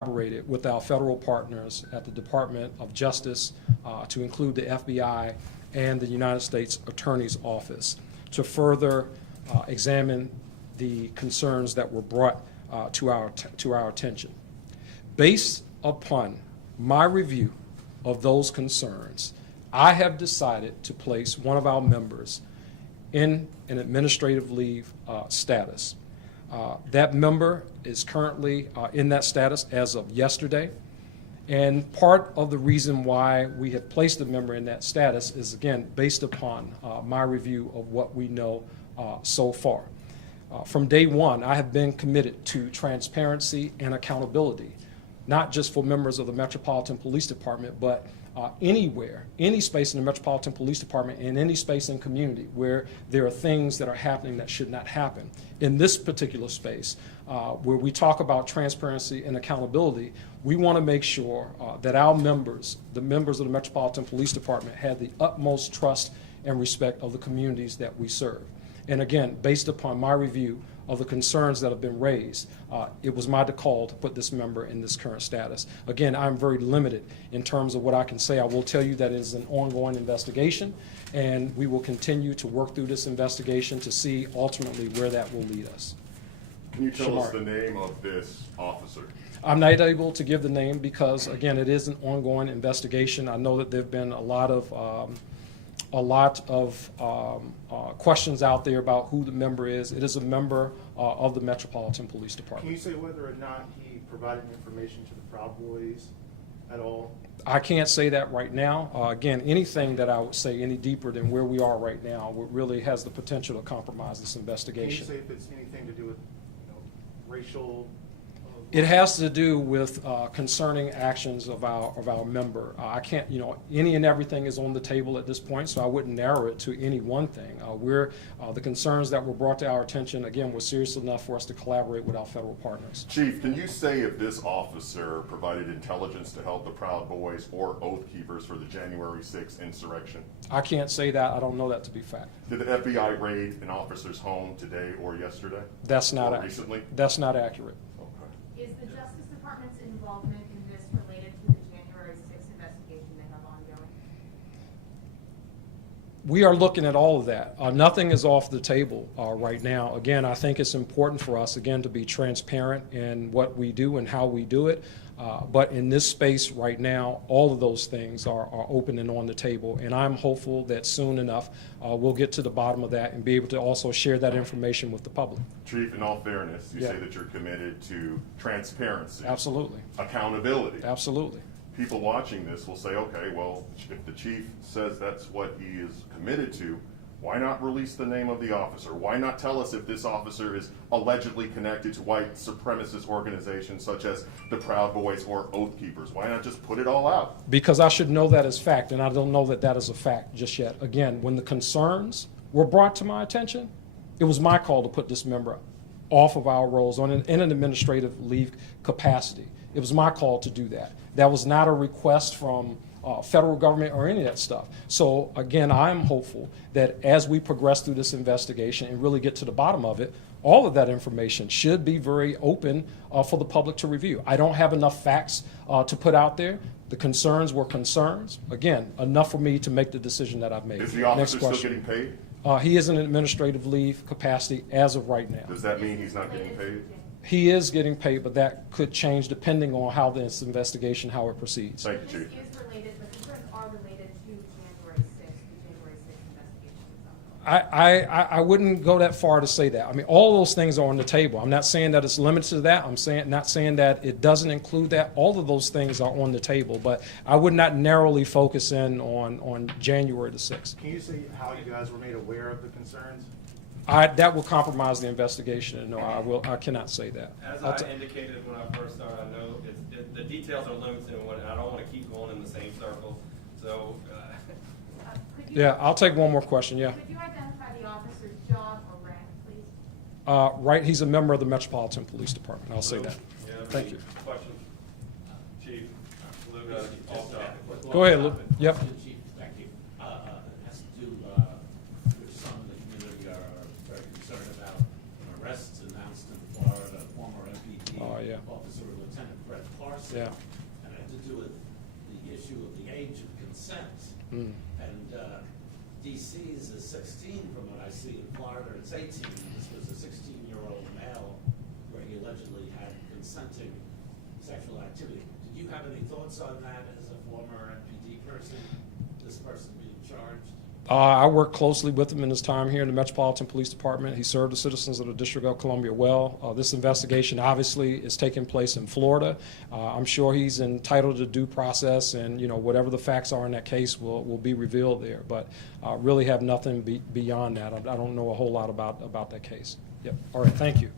collaborated with our federal partners at the Department of Justice, to include the FBI and the United States Attorney's Office, to further examine the concerns that were brought to our attention. Based upon my review of those concerns, I have decided to place one of our members in an administrative leave status. That member is currently in that status as of yesterday. And part of the reason why we have placed the member in that status is, again, based upon my review of what we know so far. From day one, I have been committed to transparency and accountability, not just for members of the Metropolitan Police Department, but anywhere, any space in the Metropolitan Police Department, and any space in community where there are things that are happening that should not happen. In this particular space, where we talk about transparency and accountability, we want to make sure that our members, the members of the Metropolitan Police Department, have the utmost trust and respect of the communities that we serve. And again, based upon my review of the concerns that have been raised, it was my call to put this member in this current status. Again, I'm very limited in terms of what I can say. I will tell you that it is an ongoing investigation, and we will continue to work through this investigation to see ultimately where that will lead us. Can you tell us the name of this officer? I'm not able to give the name because, again, it is an ongoing investigation. I know that there have been a lot of questions out there about who the member is. It is a member of the Metropolitan Police Department. Can you say whether or not he provided information to the Proud Boys at all? I can't say that right now. Again, anything that I would say any deeper than where we are right now really has the potential to compromise this investigation. Can you say if it's anything to do with racial? It has to do with concerning actions of our member. I can't, any and everything is on the table at this point, so I wouldn't narrow it to any one thing. The concerns that were brought to our attention, again, were serious enough for us to collaborate with our federal partners. Chief, can you say if this officer provided intelligence to help the Proud Boys or Oath Keepers for the January 6th insurrection? I can't say that. I don't know that to be fact. Did the FBI raid an officer's home today or yesterday? That's not or recently? That's not accurate. Is the Justice Department's involvement in this related to the January 6th investigation they have ongoing? We are looking at all of that. Nothing is off the table right now. Again, I think it's important for us, again, to be transparent in what we do and how we do it. But in this space right now, all of those things are open and on the table. And I'm hopeful that soon enough we'll get to the bottom of that and be able to also share that information with the public. Chief, in all fairness, you say that you're committed to transparency. Absolutely. Accountability. Absolutely. People watching this will say, okay, well, if the chief says that's what he is committed to, why not release the name of the officer? Why not tell us if this officer is allegedly connected to white supremacist organizations such as the Proud Boys or Oath Keepers? Why not just put it all out? Because I should know that as fact, and I don't know that that is a fact just yet. Again, when the concerns were brought to my attention, it was my call to put this member off of our roles in an administrative leave capacity. It was my call to do that. That was not a request from federal government or any of that stuff. So again, I'm hopeful that as we progress through this investigation and really get to the bottom of it, all of that information should be very open for the public to review. I don't have enough facts to put out there. The concerns were concerns. Again, enough for me to make the decision that I've made. Is the officer still getting paid? He is in an administrative leave capacity as of right now. Does that mean he's not getting paid? He is getting paid, but that could change depending on how this investigation, how it proceeds. Thank you, Chief. This is related, the concerns are related to January 6th, the January 6th investigation. I wouldn't go that far to say that. I mean, all those things are on the table. I'm not saying that it's limited to that. I'm not saying that it doesn't include that. All of those things are on the table, but I would not narrowly focus in on January the 6th. Can you say how you guys were made aware of the concerns? That will compromise the investigation, and no, I cannot say that. As I indicated when I first started, I know the details are limited, and I don't want to keep going in the same circle. So, yeah, I'll take one more question. Yeah. Could you identify the officer's job or rank, please? Right, he's a member of the Metropolitan Police Department. I'll say that. Yeah, Thank you. Question, Chief. Go ahead, Luke. Yep. Chief, thank you. Has to do with some of the community are very concerned about arrests announced in Florida. Former MPD officer Lieutenant Brett Parker lawsuit. Yeah. And it had to do with the issue of the age of consent. Mm. And DC's is 16 from what I see. In Florida, it's 18. This was a 16-year-old male where he allegedly had consenting sexual activity. Did you have any thoughts on that as a former MPD person, this person being charged? I worked closely with him in his time here in the Metropolitan Police Department. He served the citizens of the District of Columbia well. This investigation obviously is taking place in Florida. I'm sure he's entitled to due process, and whatever the facts are in that case will be revealed there. But really have nothing beyond that. I don't know a whole lot about that case. Yep. All right. Thank you.